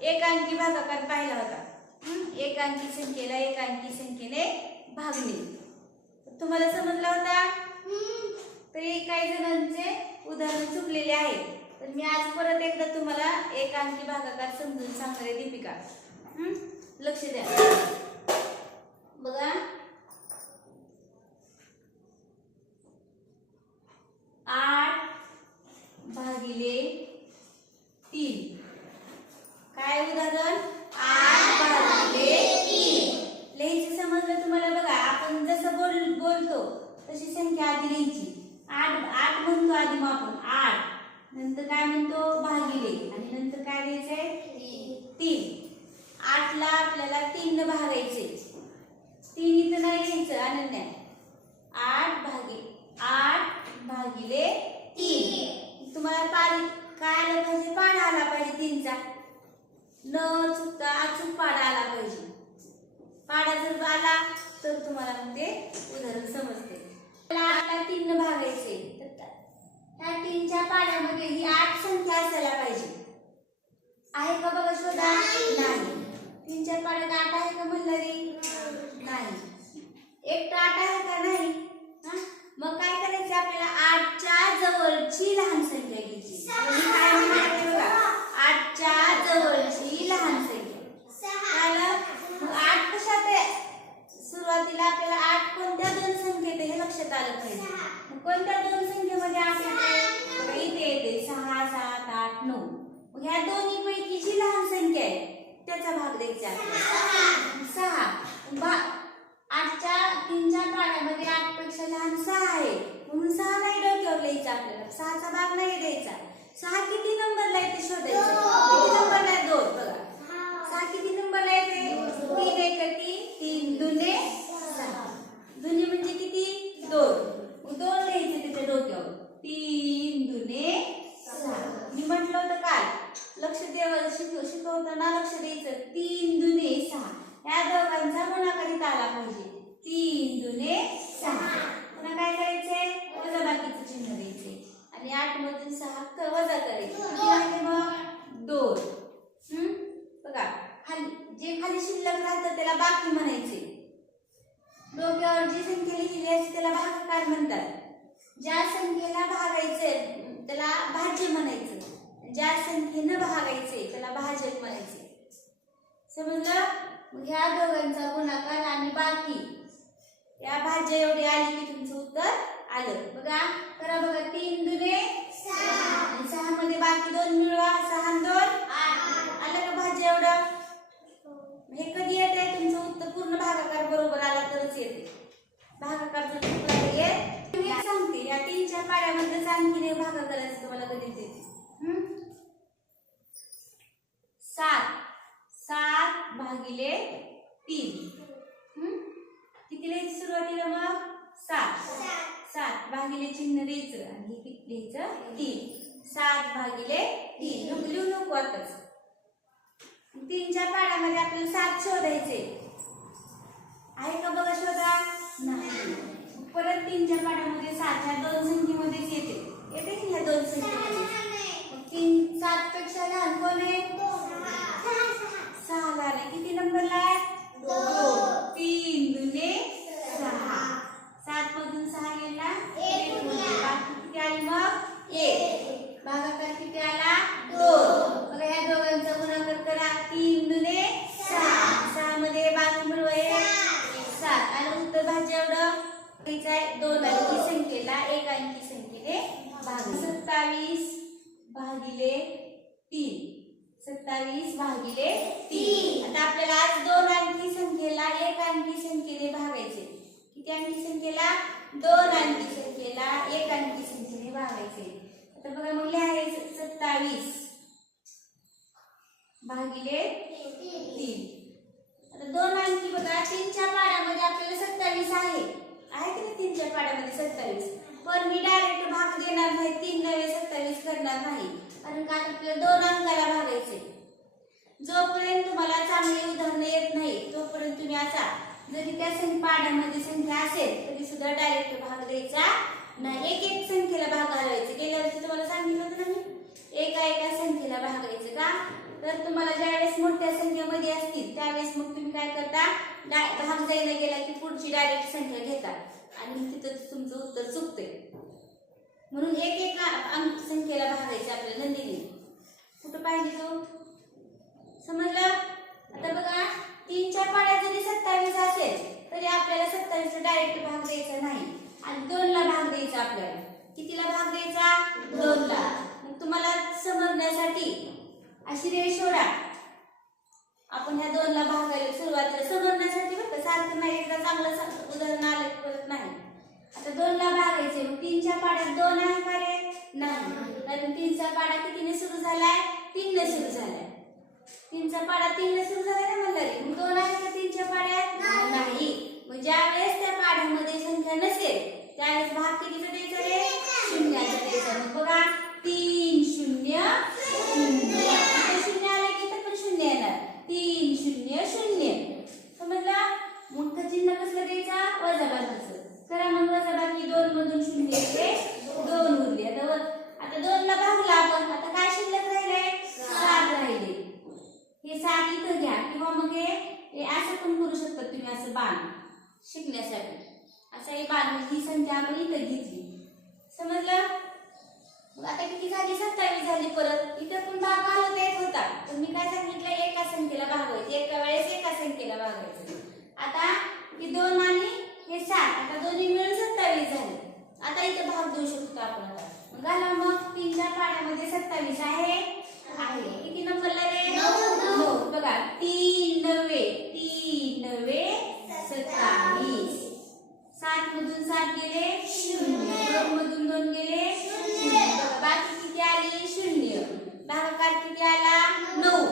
एक अंकी भागाकार पाहिला होता. एक अंकी संख्येला एक अंकी संख्येने भागणे तुम्हाला समजला होता? तरी काही जणांचे उदाहरण चुकलेले आहे. तर मी आज परत एकदा तुम्हाला एक अंकी भागाकार समजून सांगणार आहे दीपिका लक्ष द्या. बघा आठ भागिले तीन काय उदाहरण आठ भागिले तीन लिहायचं समजलं तुम्हाला बघा आपण जसं बोल बोलतो तशी संख्या आधी लिहायची आठ आठ म्हणतो आधी मग आपण आठ नंतर काय म्हणतो भागिले आणि नंतर काय लिहायचंय तीन आठला आपल्याला तीन भागायचे तीन इथं नाही लिहायचं अनन्या आठ भागी आठ भागिले तीन तुम्हाला पाड काय आलं पाहिजे पाडा आला पाहिजे तीनचा न पाडा आला पाहिजे. पाडा जर आला तर तुम्हाला मग ते उदाहरण समजते. आठला तीन भागायचे तर ह्या तीनच्या पाड्यामध्ये ही आठ संख्या असायला पाहिजे. आहे का बघा शोधा? नाही. तीनच्या पाड्यात आठ आहे का म्हणणारी नाही. एक आठ आहे का नाही? मग काय करायचं? आपल्याला आठच्या जवळची लहान संख्या घ्यायची. आठच्या जवळची लहान संख्या आलं मग आठ कशात आहे सुरुवातीला आपल्याला आठ कोणत्या दोन संख्येत आहे हे लक्षात आलं पाहिजे. कोणत्या दोन संख्येमध्ये आठ येते? इथे येते. सहा सात आठ नऊ. ह्या दोन्ही पैकी जी लहान संख्या आहे त्याचा भाग द्यायचा. सहा. आठच्या तीनच्या पाड्यामध्ये आठपेक्षा लहान सहा आहे. म्हणून सहा नाही डोक्यावर लिहायचा आपल्याला. सहाचा भाग नाही द्यायचा सहा किती नंबरला येते शोधायचं. किती नंबरला आहे? दोन. बघा. किती नंबरला येते तीन एक तीन तीन दुने सहा दुने म्हणजे किती दोन मग दोन लिहायचे त्याच्या डोक्यावर तीन दुने सहा मी म्हटलं होतं काय लक्ष देव शिकव शिकवताना लक्ष द्यायचं तीन दुने सहा या दोघांचा गुणाकार इथं आला पाहिजे तीन दुने सहा पुन्हा काय करायचंय वजा बाकीचं चिन्ह द्यायचे आणि आठ मधून सहा क- वजा करायचे किती राहिले मग दोन हम्म? बघा खाली जे खाली शिल्लक राहतं त्याला बाकी म्हणायचे. डोक्यावर जी संख्या लिहिली असते त्याला भागाकार म्हणतात. ज्या संख्येला भागायचे त्याला भाज्य म्हणायचे. ज्या संख्येनं भागायचे त्याला भाजक म्हणायचे. समजलं? मग ह्या दोघांचा गुणाकार आणि बाकी. या भाज्य एवढी आली की तुमचं उत्तर आलं. बघा करा बघा तीन दुने आणि सहा मध्ये बाकी दोन मिळवा सहा आणि दोन आलं का भाज्य एवढं हे कधी येते तुमचं उत्तर पूर्ण भागाकार बरोबर आला तरच येते भागाकार तुकडा आहे मी सांगते या तीन चार पाड्यामध्ये आणखीन एक भागाकाराचं तुम्हाला कधी देते. सात. सात भागिले तीन. किती लिहायचं सुरुवातीला मग? सात. सात भागिले चिन्ह द्यायचं आणि हे किती लिहायचं? तीन. सात भागिले तीन. लिहू लिहू नको आताच. तीनच्या पाड्यामध्ये आपल्याला सात शोधायचे. आहे का बघा शोधा? नाही. परत तीनच्या पाड्यामध्ये सात ह्या दोन संख्येमध्येच येते. येते की ह्या दोन संख्येमध्ये तीन सात पेक्षा लहान कोण आहे? सहा. झाले. किती नंबरला आहे दोन तीन दुने सहा सात मधून सहा गेला एक होते. बाकी किती आली मग एक भागाकार किती आला दोन बघा ह्या दोघांचा गुणाकार करा तीन दुने सहा सहा मध्ये बाकी मिळवा एक सात आणि उत्तर भाज्य एवढं तिचा दोन अंकी संख्येला एक अंकी संख्येने भाग सत्तावीस भागिले तीन सत्तावीस भागिले तीन. आता आपल्याला आज दोन अंकी संख्येला एक अंकी संख्येने भागायचे. किती अंकी संख्येला? दोन अंकी संख्येला एक अंकी संख्येने भागायचे. आता बघा मग लिहायचं. सत्तावीस भागिले तीन. आता दोन अंकी बघा. तीनच्या पाड्यामध्ये आपल्याला सत्तावीस आहे. आहे की नाही तीनच्या पाड्यामध्ये सत्तावीस? पण मी डायरेक्ट भाग देणार नाही. तीन नवे सत्तावीस करणार नाही. कारण का? आपल्याला दोन अंकाला भागायचे. जोपर्यंत तुम्हाला चांगली उदाहरणं येत नाही तोपर्यंत तुम्ही असा जरी त्या संख्या पाड्यामध्ये संख्या असेल तरी सुद्धा डायरेक्ट भाग द्यायचा नाही. एक एक संख्येला भाग घालवायचे. गेल्या वर्षी तुम्हाला सांगितलं होतं ना मी? एका एका संख्येला भागायचं का? तर तुम्हाला ज्यावेळेस मोठ्या संख्येमध्ये असतील त्यावेळेस मग तुम्ही काय करता? भाग जायला गेला की पुढची डायरेक्ट संख्या घेता. आणि तिथं तुमचं उत्तर चुकते म्हणून एक एक अंक संख्येला भागायचे आपल्या नंदिनी कुठं पाहिजे तो? समजलं? आता बघा तीनच्या पाड्यात जरी सत्तावीस असेल तरी आपल्याला सत्तावीस डायरेक्ट भाग द्यायचा नाही. आणि दोनला भाग द्यायचा आपल्याला. कितीला भाग द्यायचा? दोनला. मग तुम्हाला समजण्यासाठी अशी रेष सोडा. आपण ह्या दोनला भागायला सुरुवातीला समजण्यासाठी बघ सारखं नाही एकदा चांगलं सा- उदाहरण आलं परत नाही. आता दोनला भागायचे मग तीनच्या पाड्यात दोन आहे का रे? नाही. कारण तीनचा पाडा कितीने सुरू झालाय? तीनने सुरू झालाय. तीनचा पाडा तीनने सुरू झालाय ना म्हणलं मग दोन आहे का तीनच्या पाड्यात नाही. मग ज्या वेळेस त्या पाढ्यामध्ये संख्या नसेल त्यावेळेस भाग कितीचा द्यायचा रे? शून्याचा द्यायचा. मग बघा तीन शून्य शून्य इथं शून्य आलं की इथं पण शून्य येणार तीन शून्य शून्य समजलं मोठं चिन्ह कसलं द्यायचा वजाबाकीचं करा मग वजाबाकी दोन मधून शून्य येते दोन उरले आता व- आता दोनला भागला आपण आता काय शिल्लक राहिले सात राहिले हे सात इथं घ्या किंवा मग हे हे असं पण करू शकता तुम्ही असं बाण शिकण्यासाठी हे बाण ही संख्या आपण इथं घेतली. समजलं? मग आता किती झाली? सत्तावीस झाली परत. इथं पण भाग घालवता येत होता. तर मी काय सांगितलं? एका संख्येला भागवायचं. एका वेळेस एका संख्येला भागवायचं. आता ही दोन आणि हे सात. आता दोन्ही मिळून सत्तावीस झाले. आता इथं भाग देऊ शकतो आपण घाला मग. तीनच्या पाड्यामध्ये सत्तावीस आहे. आहे. किती नंबरला रे? बघा तीन नव्वे तीन नव्वे सत्तावीस सात गेले शून्य. दोन मधून दोन गेले शून्य. बाकी किती आली? शून्य. भागाकार किती आला? नऊ.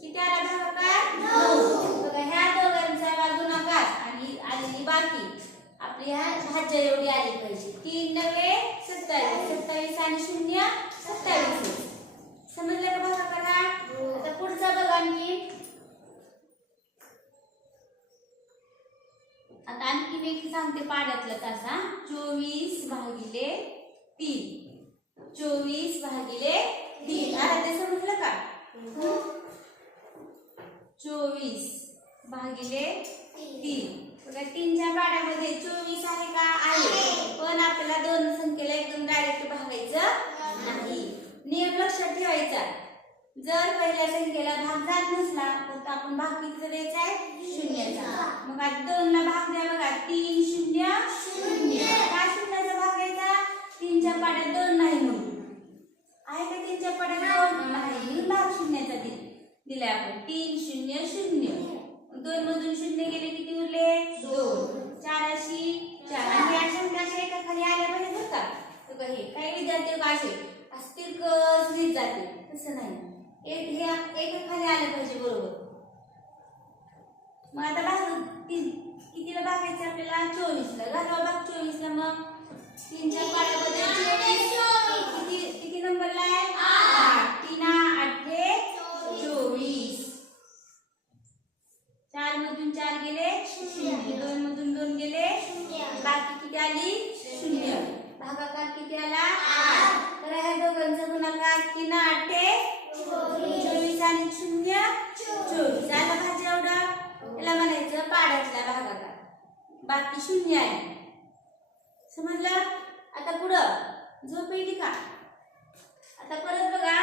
किती आला भागाकार? नऊ. बघा ह्या दोघांचा वा गुणाकार आणि आलेली बाकी. आपली ह्या भाज्या एवढी आली पाहिजे. तीन नवे सत्तावीस. सत्तावीस आणि शून्य सत्तावीस समजलं का भागाकार हा? आता पुढचा बघा आणखी आता आणखी मी एक सांगते पाड्यातलं तासा चोवीस भागिले तीन. चोवीस भागिले तीन. आता ते समजलं का? चोवीस भागिले तीन. बघा तीनच्या पाड्यामध्ये चोवीस आहे का? आहे. पण आपल्याला दोन संख्येला एकदम डायरेक्ट भागायचं नाही. नियम लक्षात ठेवायचा. जर पहिल्या संख्येला भाग जात नसला तर आपण भाग कितीचा द्यायचा आहे? शून्याचा. मग आता दोनला भाग द्या बघा तीन शून्य शून्य. काय शून्याचा भाग द्यायचा तीनच्या पाड्यात दोन नाही म्हणून. आहे का तीनच्या पाड्यात दोन? नाही. म्हणून भाग शून्याचा दिला दिलाय आपण. तीन शून्य शून्य. दोन मधून शून्य गेले किती उरले दोन चार अशी चार आणि या संख्या अशा एका खाली आल्या पाहिजे बरं का तर बघा हे काही विद्यार्थी बघा असे अस्थिर लिहित जाते तसं नाही एक हे एक खाली आलं पाहिजे बरोबर मग आता भाग कितीला भागायचं आपल्याला? चोवीसला. घालावा भाग चोवीसला मग. तीनच्या पाड्यामध्ये चोवीस. किती किती नंबरला आहे आठ तीन आठे चोवीस चार मधून चार गेले शून्य दोन मधून दोन गेले बाकी किती आली शून्य भागाकार किती आला आठ तर ह्या दोघांचा गुणाकार तीन आठे चोवीस आणि शून्य चोवीस आला भाजी एवढं त्याला म्हणायचं पाड्यातला भागाकार बाकी शून्य आहे. समजलं? आता पुढं. झोप येते का आता परत बघा.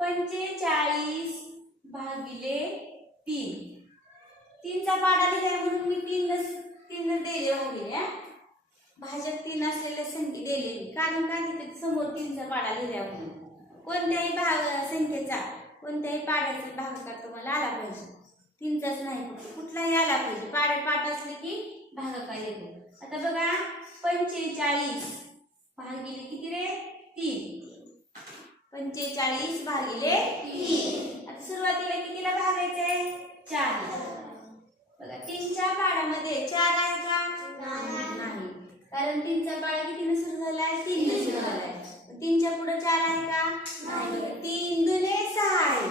पंचेचाळीस भागिले तीन. तीनचा पाडा दिलाय म्हणून मी तीन तीन दिले भागिले भाजप तीन असलेल्या संख्ये दिले. कारण का? तिथे समोर तीनचा पाडा लिहिला म्हणून. कोणत्याही भाग संख्येचा कोणत्याही पाड्याचा भागाकार तुम्हाला आला पाहिजे. तीनचाच नाही फक्त कुठलाही आला पाहिजे. पाड्यात पाठ भागाकार येतो. आता बघा पंचेचाळीस भागिले किती रे? तीन. पंचेचाळीस भागिले तीन. आता सुरुवातीला कितीला भागायचंय चार. बघा तीनच्या बाळामध्ये चार आहे का? नाही. कारण तीनचा बाळ कितीने सुरू झालाय? तीन सुरू झालाय. तीनच्या पुढे चार आहे का? नाही. तीन दुने सहा आहे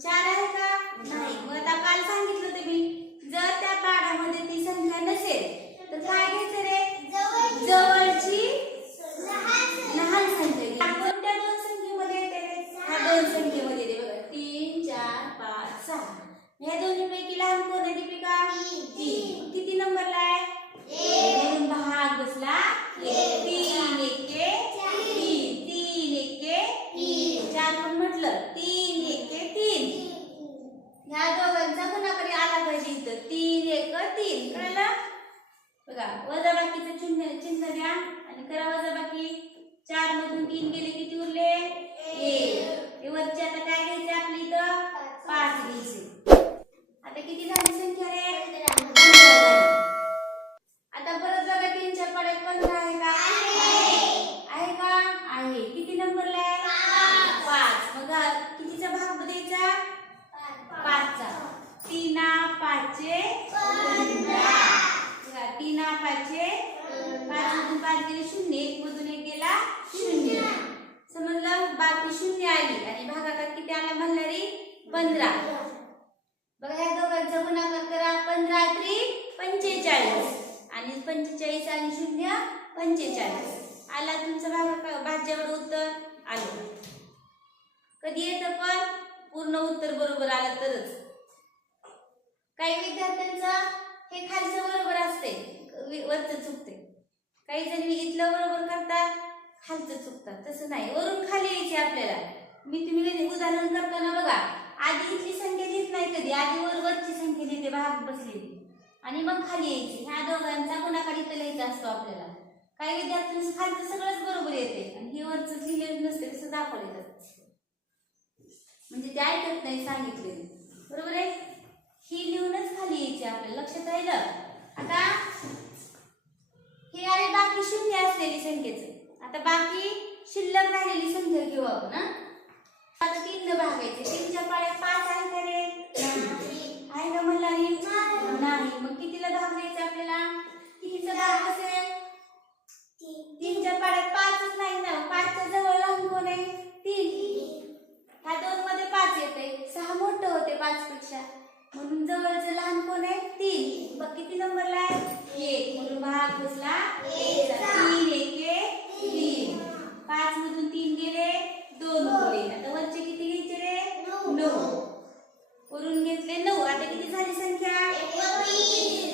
चार आहे का नाही मग आता काल सांगितलं होतं मी जर त्या पाड्यामध्ये ती संख्या नसेल तर काय घ्यायचं रे जवळची लहान संख्या घ्या. कोणत्या दोन संख्येमध्ये येते रे ह्या दोन संख्येमध्ये चार पण म्हटलं तीन एके तीन ह्या दोघांचा कोणाकडे आला पाहिजे इथं तीन एक तीन कळलं बघा वजाबाकीचं चिन्ह चिन्ह द्या आणि करा वजाबाकी चार मधून तीन गेले किती उरले एक हे वरचे आता काय घ्यायचे आपली इथं पाच घ्यायचे आता किती झाली संख्या रे पंधरा झाली. आता परत बघा तीनच्या पड्यात पंधरा आहे का आहे का आहे किती नंबरला आहे पाच मग हा कितीचा भाग द्यायचा पाचचा तीना पाचचे पंधरा बघा, तीना पाचचे पाच मधून पाच गेले शून्य एक मधून एक गेला शून्य समजलं बाकी शून्य आली आणि भागाकार किती आला म्हणणारी पंधरा बघा ह्या दोघांचा गुणाकार करा. पंधरा त्रि पंचेचाळीस. आणि पंचेचाळीस आणि शून्य पंचेचाळीस. आला तुमचं भागाकार भाज्यावर उत्तर? आलं. कधी येतं पण? पूर्ण उत्तर बरोबर आलं तरच. काही विद्यार्थ्यांचं हे खालचं बरोबर असते. वरचं चुकते. काही जण इथलं बरोबर करतात खालचं चुकतात. तसं नाही. वरून खाली यायचे आपल्याला. मी तुम्ही उदाहरण करताना बघा. आधी इथली संख्या लिहित नाही कधी. आधी वर वरची संख्या लिहिते भाग बसलेली. आणि मग खाली यायची. ह्या दोघांचा कोणाकडे इथं लिहायचा असतो आपल्याला. काही विद्यार्थ्यांचं खालचं सगळंच बरोबर येते. आणि हे वरच लिहिलेलं नसते तसं दाखवले जात म्हणजे ते ऐकत नाही सांगितले बरोबर आहे? ही लिहूनच खाली यायची आपल्याला. लक्षात राहिलं? आता हे आहे बाकी शून्य असलेली संख्येचं. आता बाकी शिल्लक राहिलेली संख्या घेऊ आपण आता तीन न भागायचे. तीनच्या पाड्यात पाच आहे का रे? आहे का म्हणला नाही. मग कितीला भाग द्यायचा आपल्याला? कितीचा भाग असेल तीनच्या पाड्यात पाचच नाही ना. पाचच्या जवळ लहान कोण आहे? तीन. ह्या दोन मध्ये पाच येते सहा मोठं होते पाच पेक्षा म्हणून जवळचं लहान कोण आहे? तीन. बघ किती नंबरला आहे? एक. म्हणून भाग बसला एके तीन पाच मधून तीन गेले दोन उरले आता वरचे किती घ्यायचे रे नऊ वरून घेतले नऊ आता किती झाली संख्या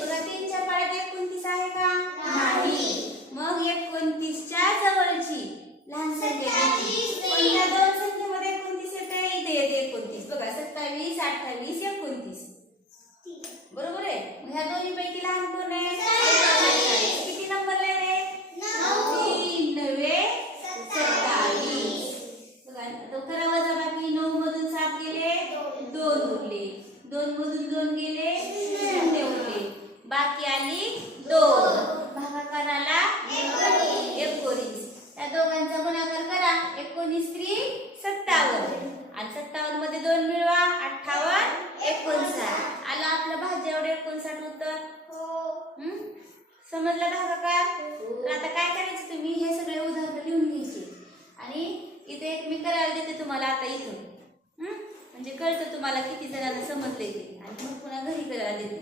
बघा तीनच्या पाड्यात एकोणतीस आहे का नाही मग एकोणतीसच्या जवळची लहान संख्या घ्यायची. कोणत्या दोन संख्येमध्ये एकोणतीस येते इथे येते एकोणतीस बघा सत्तावीस अठ्ठावीस एकोणतीस बरोबर आहे मग ह्या दोन्ही पैकी लहान कोण आहे सत्तावीस. किती नंबरला आहे रे तीन नव्हे सत्तावीस बघा आता करा वजाबाकी नऊ मधून सात गेले दोन उरले दोन मधून दोन गेले शून्य उरले बाकी आली दोन भागाकाराला एकोणीस त्या दोघांचा गुणाकार करा एकोणीस त्रि सत्तावन्न आणि सत्तावन्नमध्ये दोन मिळवा अठ्ठावन्न एकोणसाठ आला आपलं भाज्या एवढं एकोणसाठ उत्तर हं? समजलं भागाकार तर आता काय करायचं तुम्ही? हे सगळे उदाहरण लिहून घ्यायचे. आणि इथे एक मी करायला देते तुम्हाला आता इथं हं? म्हणजे कळतं तुम्हाला किती जणांना समजले ते. आणि मग पुन्हा घरी करायला देते.